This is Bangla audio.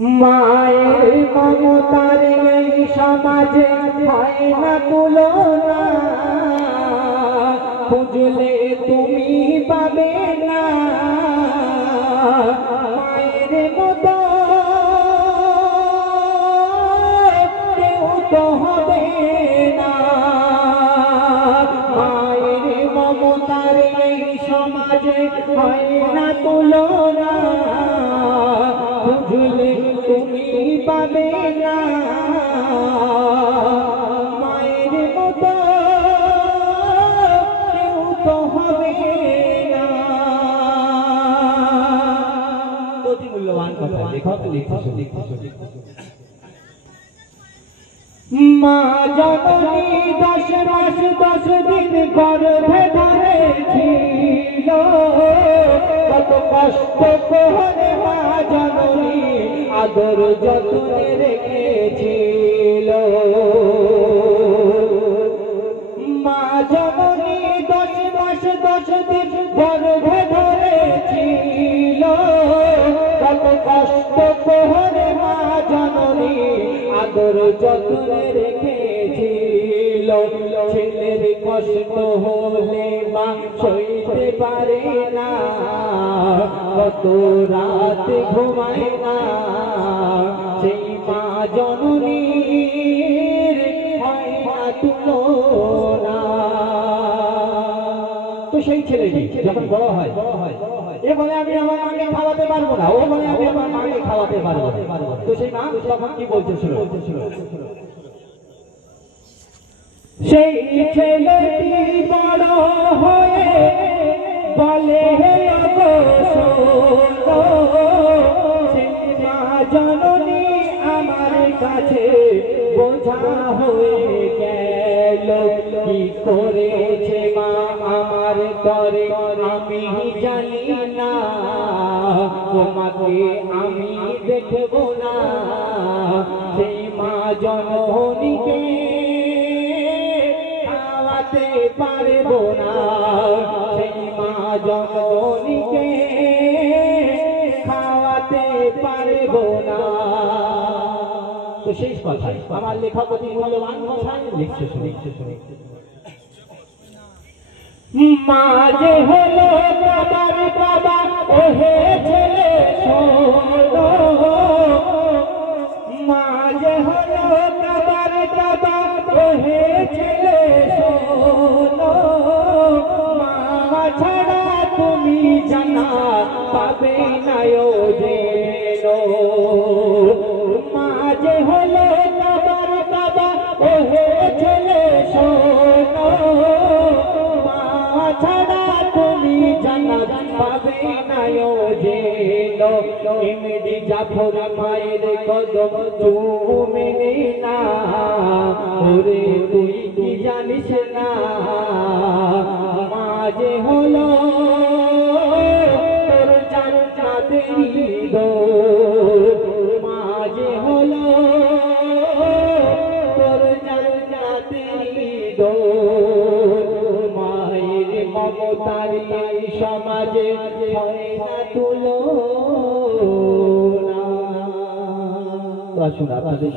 মায়ের মমতার এই সমাজে হয় না তুলনা, খুঁজলে তুমি পাবে না মায়ের মতো কেউ তো হবে না। মায়ের মমতার এই সমাজে হয় না তুলনা, খুঁজলে তুমি পাবে না মায়ের মতো কেউ তো হবে না। অতি মূল্যবান কথা লেখক লিখেছেন। মা জননী 10 মাস 10 দিন গর্ভে ধরেছিল, কত কষ্ট করে মা জননী আদর যত্নে রেখেছিল। মা জননী 10 মাস 10 দিন গর্ভে ধরেছিল, কত কষ্ট করে মা জননী আদর যত্নে রেখেছিল। ছেলের কষ্ট হলে মা সইতে পারে না, কত রাত ঘুমায় না, সেই মা জননীর হয় না তুলনা। তো সেই ছেলেটি যখন বড় হয় এ বলে আমি আমার মাকে খাওয়াতে পারবো না, ও বলে আমি আমার মাকে খাওয়াতে পারবো না। তো সেই মা তখন কি বলছে শুনো। সেই ছেলেটি বড় হয়ে বলে সেই মা জননী আমার কাছে বোঝা হয়ে গেল। কি করেছে মা আমার তরে আমি জানি না, তোমাকে আমি দেখব না, সেই মা জননীকে খাওয়াতে পারবো না, সেই মা জননীকে খাওয়াতে পারবো না। তো শেষ কথা আমার লেখক অতি মূল্যবান কথা লিখছে শুনে। মা যে হলো বাবার বাবা, ওহে ছেলে শোনো, মা যে হলো বাবার বাবা, ওহে ছেলে শোনো, মা ছাড়া তুমি জান্নাত পাবে না ও জেনো। মা যে হলো বাবার বাবা, ওহে ছেলে শোনো, ছাড়া তুমি জান্নাত পাবে না ও জেনো। ইমরি জাফর মায়ের কদম তুমি না, ওরে তুই কি জানিস না, মা যে হলো তোর জান্নাতেরই দোর, মা যে হলো তোর জান্নাতেরই দোর। মমতার এই সমাজে হয় না তুলনা।